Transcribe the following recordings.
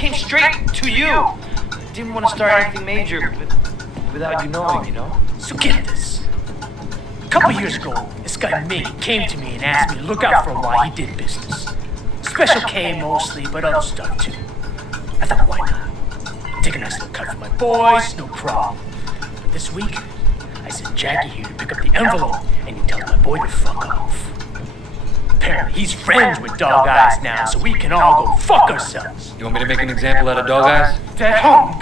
came straight to you. I didn't want to start anything major without you knowing, you know? So get this. A couple years ago, this guy Ming came to me and asked me to look out for him while he did business. Special K mostly, but other stuff too. I thought, why not? Take a nice little cut for my boys, no problem. But this week, I sent Jackie here to pick up the envelope, and he tells my boy to fuck off. Apparently, he's friends with Dog Eyes now, so we can all go fuck ourselves. You want me to make an example out of Dog Eyes? That Hong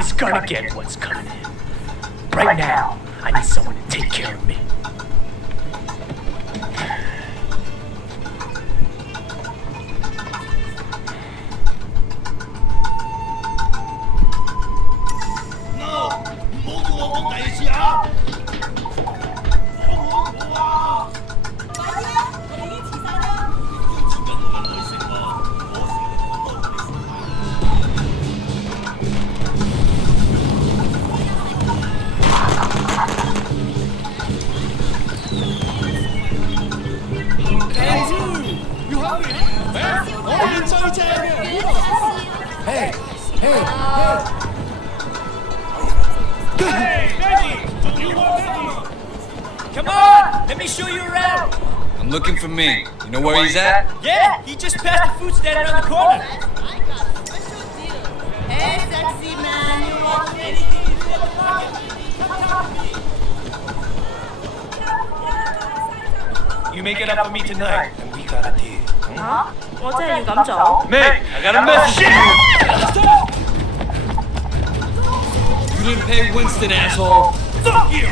is gonna get what's coming in. Right now, I need someone to take care of me. Come on! Let me show you around! I'm looking for Ming. You know where he's at? Yeah, he just passed the food stand around the corner. I got a special deal. Hey, sexy man, you want anything you feel like? You make it up for me tonight, and we got a deal. 嚇？我真係要咁做？ Ming, I got a message for you! You didn't pay Winston, asshole. Fuck you!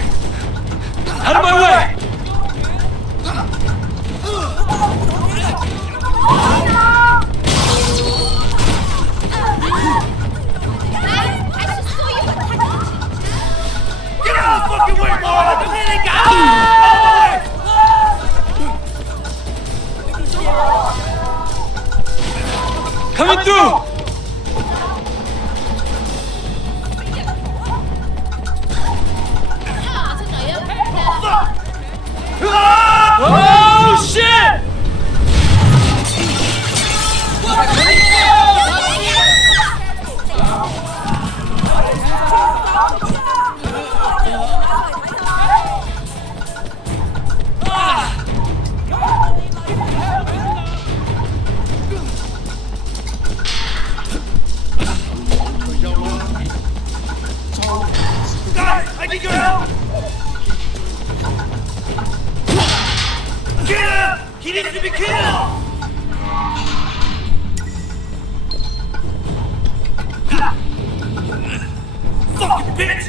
Out of my way! Get out of the fucking way, boy! Here they go! Coming through! Oh, shit! Guys, I need your help! Get him! He needs to be killed! Fucking bitch!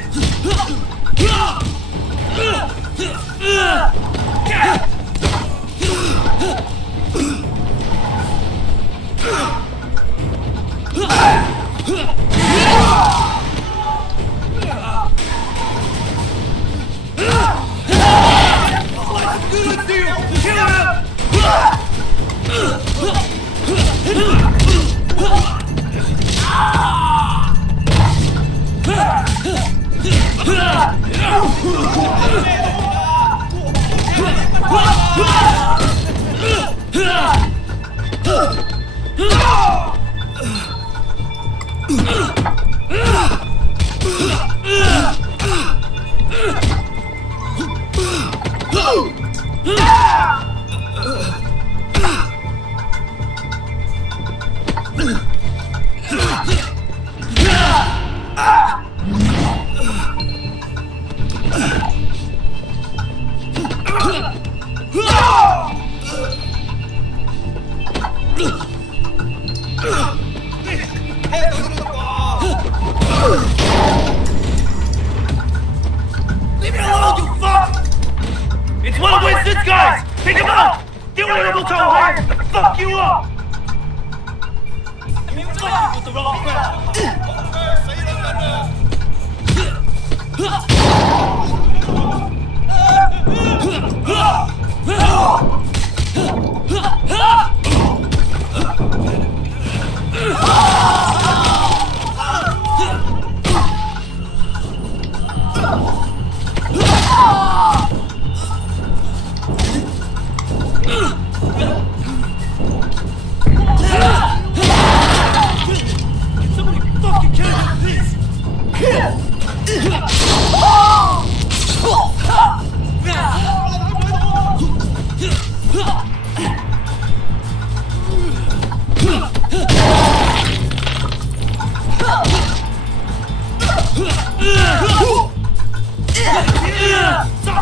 Leave me alone, you fuck! It's one of Winston's guys! Take him out! The only able to hire to fuck you up! You fucking with the wrong crowd!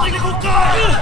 unbelievable guy!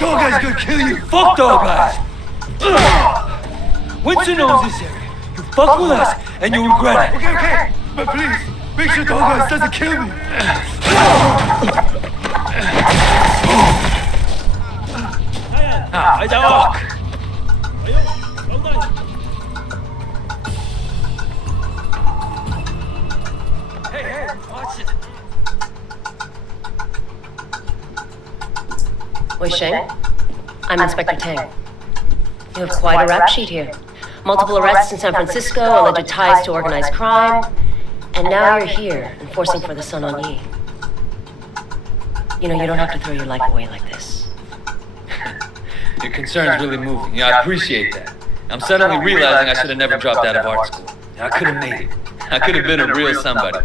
Dog guy's gonna kill you! Fuck dog guys! Winston knows this area. You fuck with us, and you'll regret it. Okay, but please, make sure dog guys doesn't kill me! Ah, fuck! Hey, watch it. Wei Sheng, I'm Inspector Tang. You have quite a rap sheet here. Multiple arrests in San Francisco, alleged ties to organized crime, and now you're here, enforcing for the Sun On Yi. You know, you don't have to throw your life away like this. Your concern's really moving. Yeah, I appreciate that. I'm suddenly realizing I should have never dropped out of art school. I could have made it. I could have been a real somebody.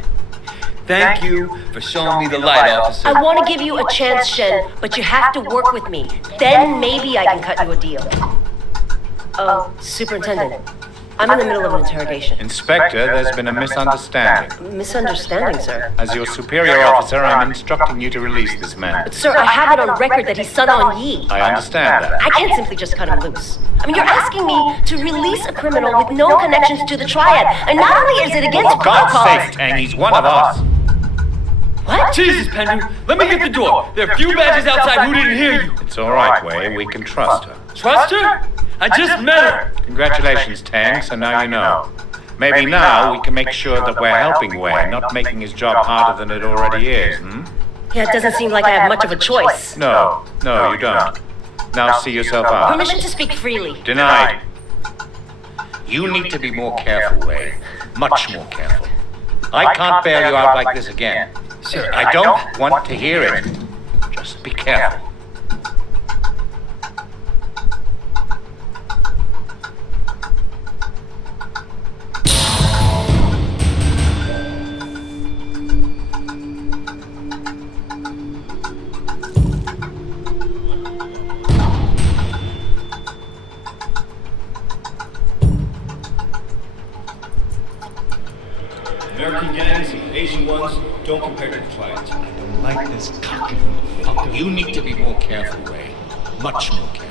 Thank you for showing me the light, officer. I want to give you a chance, Shen, but you have to work with me. Then maybe I can cut you a deal. Oh, Superintendent, I'm in the middle of an interrogation. Inspector, there's been a misunderstanding. Misunderstanding, sir. As your superior officer, I'm instructing you to release this man. But sir, I have it on record that he's Sun On Yi. I understand that. I can't simply just cut him loose. I mean, you're asking me to release a criminal with no connections to the triad. And not only is it against For God's protocol... sake, Tang, he's one of us. What? Jesus, Penry, let me hit the door. There are a few badges outside who didn't hear you. It's all right, Wei. We can trust her. Trust her? I just met her. Congratulations, Tang, so now you know. Maybe now we can make sure that we're helping Wei, not making his job harder than it already is, hmm? Yeah, it doesn't seem like I have much of a choice. No, you don't. Now see yourself out. Permission to speak freely. Denied. You need to be more careful, Wei. Much more careful. I can't bail you out like this again. Sir, I don't want to hear it. Just be careful. American gangs and Asian ones don't compare to the clients. Like this cocky little fucker. You need to be more careful, Wei. Much more careful.